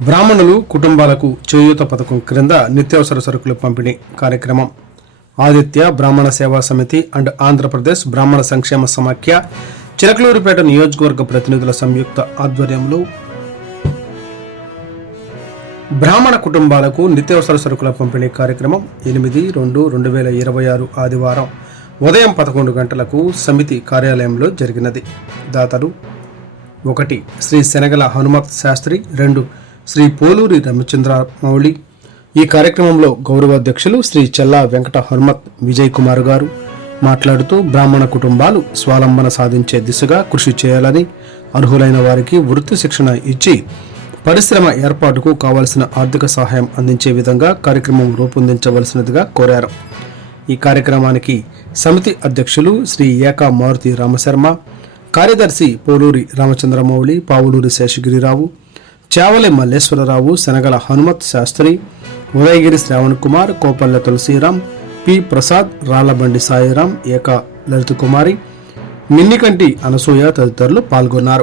బ్రాహ్మణులు కుటుంబాలకు చేయూత పథకం క్రింద నిత్యావసర సరుకుల పంపిణీ కార్యక్రమం. ఆదిత్య బ్రాహ్మణ సేవా సమితి అండ్ ఆంధ్రప్రదేశ్ బ్రాహ్మణ సంక్షేమ సమాఖ్య చిలకలూరుపేట నియోజకవర్గ ప్రతినిధుల సంయుక్త ఆధ్వర్యంలో బ్రాహ్మణ కుటుంబాలకు నిత్యావసర సరుకుల పంపిణీ కార్యక్రమం ఎనిమిది రెండు రెండు వేల ఇరవై ఆరు ఆదివారం ఉదయం పదకొండు గంటలకు సమితి కార్యాలయంలో జరిగినది. దాతలు ఒకటి శ్రీ శనగల హనుమత్ శాస్త్రి రెండు శ్రీ పోలూరి రామచంద్ర మౌళి ఈ కార్యక్రమంలో గౌరవాధ్యక్షులు శ్రీ చెల్లా వెంకట హర్మత్ విజయ్ కుమార్ గారు. మాట్లాడుతూ బ్రాహ్మణ కుటుంబాలు స్వాలంబన సాధించే దిశగా కృషి చేయాలని అర్హులైన వారికి వృత్తి శిక్షణ ఇచ్చి పరిశ్రమ ఏర్పాటుకు కావలసిన ఆర్థిక సహాయం అందించే విధంగా కార్యక్రమం రూపొందించవలసినదిగా కోరారు. ఈ కార్యక్రమానికి సమితి అధ్యక్షులు శ్రీ ఏకా మారుతి రామశర్మ కార్యదర్శి పోలూరి రామచంద్రమౌళి పావులూరి శేషగిరిరావు చావలి మల్లేశ్వరరావు శనగల హనుమత్ శాస్త్రి ఉదయగిరి శ్రావణ్ కుమార్ కోపల్లె తులసీరాం పి. ప్రసాద్ రాళ్ళబండి సాయిరాం ఏక లలిత కుమారి మిన్నికంటి అనసూయ తదితరులు పాల్గొన్నారు.